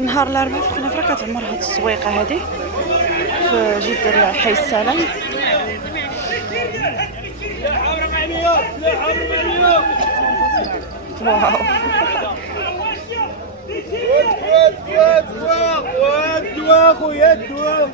نهار الاربعاء في قنيفره كتعمر هاد السويقه هادي في جدة حي السلام. واو ودوا خويا الدوا.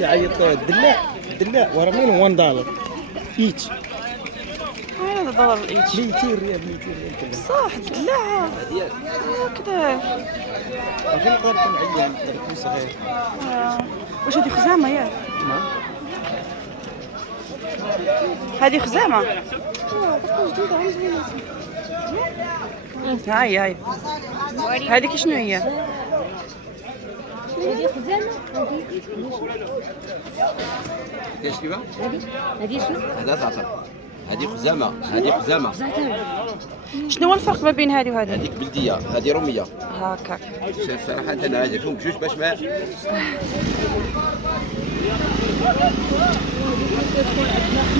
تعيط الدلاع ورا مين $1 ايتش. هذا دولار الايتش 200 ريال 200 ريال صح. لا هكذا. فين قربتم عيان درك صغير. واش هذه خزامه ياك؟ هذه خزامه. هاي هذيك شنو هي؟ هذه خزامة. كاش كيفاه؟ هذه شنو؟ هذا زعتر. هذه خزامة. هذه خزامة. شنو هو الفرق ما بين هذه وهذه؟ هذيك بلدية. هذه رومية. هكاك. صراحة أنا جبتهم بجوج باش ما.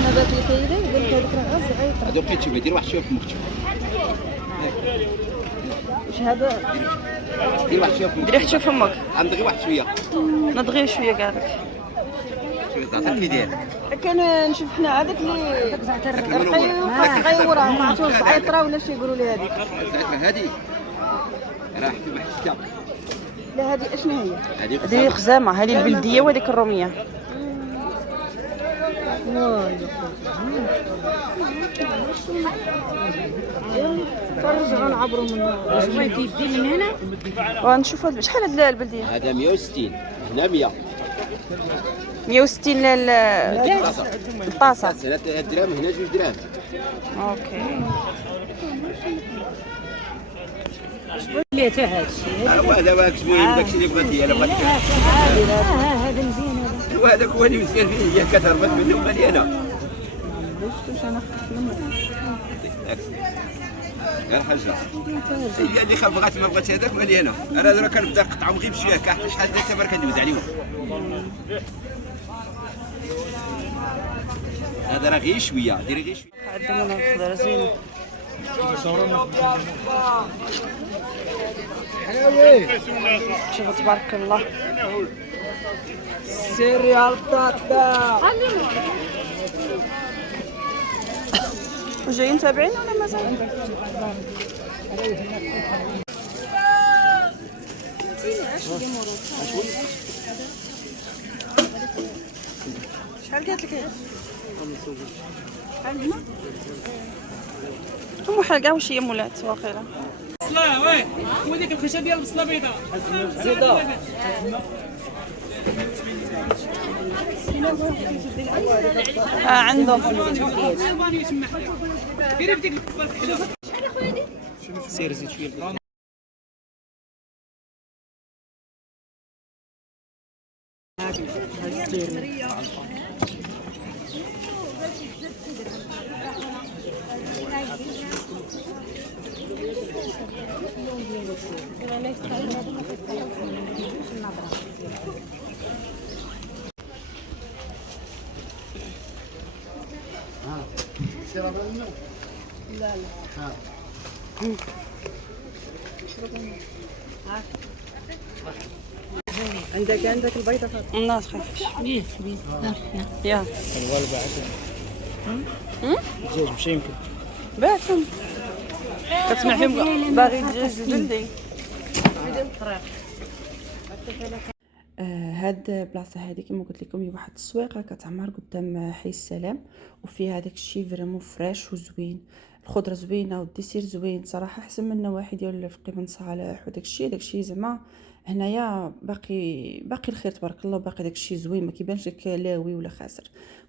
نبات الخيري قلت هذيك راه صغيرة. هذو بقيت تشوفي دير واحد شويه في مكتب. واش هذا؟ دير واحد شويه في ديري حتى فمك. عندك غير واحد شويه. نضغي شويه قالك. شويه زعتر كي داير. كان نشوف حنا هذاك اللي زعتر صغيره ما عرفتش زعيطره ولا شي يقولوا لي هذيك. هذه راه حتى واحد الشتا. لا هذه اشنو هي؟ هذه خزامه. هذه البلديه وهذيك الروميه. فرجعوا نعبروا من واش بغيتي يدي من هنا؟ ونشوفوا شحال هاد البلديه. هذا 160 هنا 100. 160 الطاسه. 3 دراهم هنا 2 دراهم. اوكي. لي حتى هذا الشيء. هذا واك المهم داكشي اللي بغيتي انا بغيت. هذا مزيان هذا. وهذاك هو اللي مزيان فيه هي كتهربط منه مليانه. واش انا خفت منه. غير حاجه هي اللي بغات ما بغاتش هذاك مليانه. انا راه كنبدا نقطعهم غير بشويه حتى شحال داك تمر كندوز عليهم. هذا راه غير شويه ديري غير شويه. قدمونا الخضره زينه. شوفوا تبارك الله. سيريال طاطا. وجايين تابعين ولا مازال؟ شحال قالت لك؟ شحال هنا؟ ثم حلقه واش هي مولات واقيلا. بصله واه هو ديك الخشب ديال البصله بيضاء زيدة عندهم ديري بديك سير زيد شويه. عندك البيضه فاطمه. لا تخافش. يا الوالبه عسل. الدجاج مشى يمكن. باتهم كتسمع فيهم باغي الدجاج البلدي. هاد البلاصه هذه كما قلت لكم هي واحد السويقه كتعمر قدام حي السلام، وفيها هذاك الشيء فريمون فريش وزوين. الخضره زوينه والديسير زوين صراحه، احسن من النواحي ديال في قيمن صالح وداك الشيء زعما هنايا باقي الخير تبارك الله، باقي داكشي زوين، ما كيبانش لك لاوي ولا خاسر.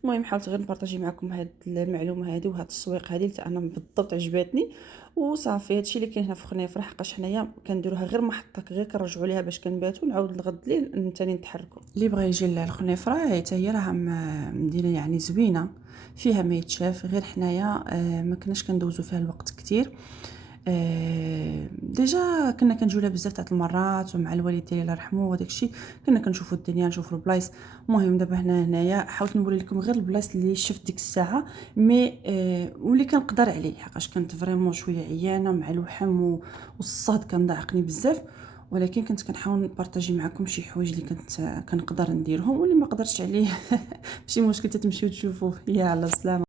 المهم حاولت غير نبارطاجي معكم هاد المعلومه هادي وهاد التسويق هادي اللي انا بالضبط عجباتني وصافي. هادشي اللي كاين هنا في خنيفره، حقاش حنايا كنديروها غير محطه، غير كنرجعوا ليها باش كنباتوا، نعاود الغد الليل ثاني نتحركوا. اللي بغى يجي للخنيفره حتى هي راها مدينه يعني زوينه، فيها ما يتشاف. غير حنايا ما كناش كندوزو فيها الوقت كتير. ديجا كنا كنجيو لها بزاف تاع المرات ومع الوالد ديالي الله يرحمه وداك الشيء، كنا كنشوفوا الدنيا نشوفوا البلايص. المهم دابا هنايا حاولت نوري لكم غير البلايص اللي شفت ديك الساعه مي واللي كنقدر عليه، حقاش كنت فريمون شويه عيانه مع الوحم والصهد كان ضاعقني بزاف، ولكن كنت كنحاول نبارطاجي معكم شي حوايج اللي كنت كنقدر نديرهم واللي ما قدرتش عليه. ماشي مشكل، تمشيو تشوفوه. يا على السلامه.